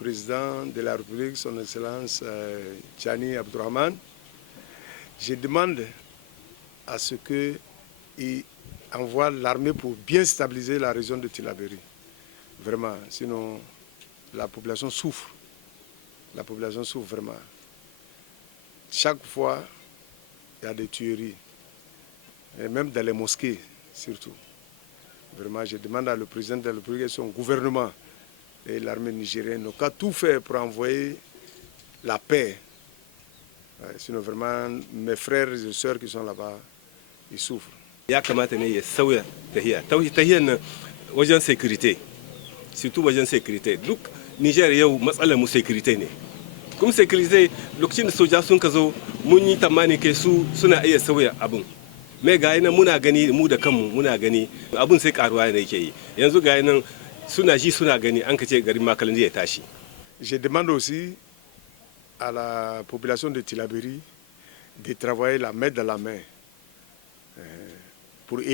président de la République, son Excellence Tchani Abdourahmane, je demande à ce qu'il envoie l'armée pour bien stabiliser la région de Tillabéri. Vraiment, sinon la population souffre. La population souffre vraiment. Chaque fois, il y a des tueries, et même dans les mosquées surtout. Vraiment, je demande à le président de la République et son gouvernement et l'armée nigérienne n'ont qu'à tout faire pour envoyer la paix. Sinon vraiment, mes frères et sœurs qui sont là-bas, ils souffrent. Ya kamata ne ya sauya tahiya. Tahiyar nan wajen sécurité, surtout wajen sécurité. Duk Niger yau matsalar mu sécurité ne. Kuma sécurité lokacin da soja sun ka zo mun yi tamani kai su suna iya sauya abun. Mai ga nan muna gani mu da kanmu muna gani abun sai karuwa ne yake yi. Yanzu ga nan suna ji suna gani an kace garin Makalandi ya tashi. Je demande aussi à la population de Tillabéri de travailler la main dans la main.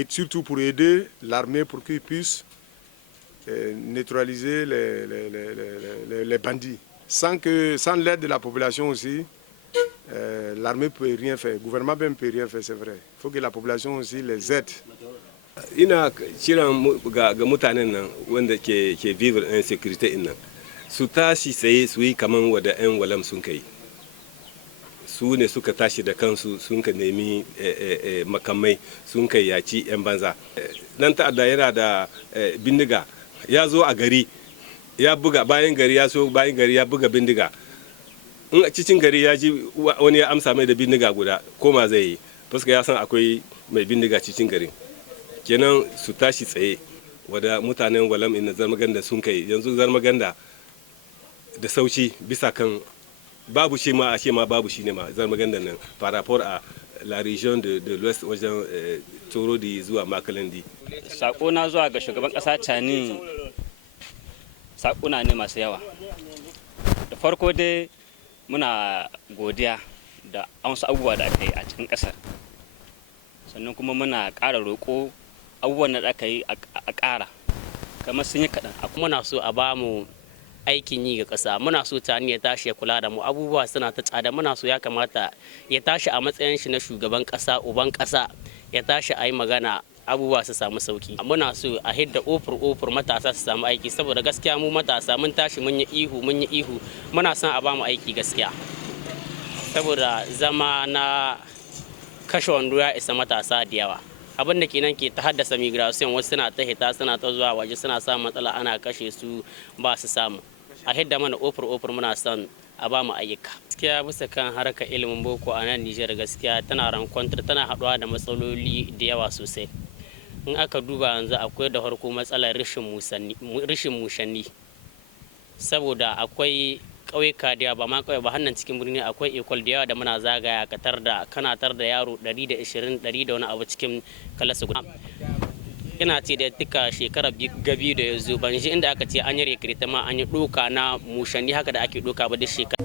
Surtout pour aider l'armée pour qu'ils puissent neutraliser les bandits. Sans l'aide de la population aussi, l'armée ne peut rien faire, le gouvernement ne peut rien faire, c'est vrai. Il faut que la population aussi les aide. Ina kiran ga mutanen nan wanda ke vivre en sécurité nan su tashi tsaye su yi kaman wada 'yan walam sun kai. Su ne suka tashi da kansu sun ka nemi makamai sun kai yaci 'yan banza. Nan ta'adda yana da bindiga ya zo a gari ya buga bayan gari ya so bayan gari ya buga bindiga. In a cikin gari ya ji wani ya amsa mai da bindiga guda koma zai yi fuska ya san akwai mai bindiga cikin garin. Kenan su tashi tsaye wada mutanen walam ina zarmaganda sun kai yanzu zarmaganda da sauci bisa kan babu shi ma a ce ma babu shi ne ma zarmaganda nan par rapport à la région de l'ouest wajen Torodi zuwa Makalandi. Sako na zuwa ga shugaban kasa Tchani sakuna ne masu yawa. Da farko dai muna godiya da amsa abubuwa da aka yi a cikin kasar. Sannan kuma muna ƙara roƙo abubuwan da aka yi a ƙara kamar sun yi kaɗan. Muna so a ba mu aikin yi ga ƙasa, muna so Tchani ya tashi ya kula da mu, abubuwa suna ta tsada, muna so ya kamata ya tashi a matsayin shi na shugaban ƙasa, uban ƙasa, ya tashi a yi magana abubuwa su samu sauki. Muna so a hidda ofur matasa su samu aiki saboda gaskiya mu matasa mun tashi mun yi ihu muna son a ba mu aiki gaskiya saboda zama na kashe wando ya isa matasa da yawa. Abin da kenan ke ta haddasa migration, wasu suna ta hita suna ta zuwa waje suna samun matsala ana kashe su ba su samu. A hidda mana ofur muna son a ba mu ayyuka. Gaskiya bisa kan harkar ilimin boko a nan Nijar gaskiya tana tana haɗuwa da matsaloli da yawa sosai. In aka duba yanzu akwai da farko matsalar rashin mushanni saboda akwai ƙauyuka da yawa ba ma ƙauye ba hannan cikin birni akwai ekol da yawa da muna zagaya kana tar da yaro 120 100 da wani abu cikin kalasa guda. Ina ce da duka shekara gabi da ya zo ban shi inda aka ce an yi rekirita ma an yi doka na mushanni haka da ake doka ba duk shekara.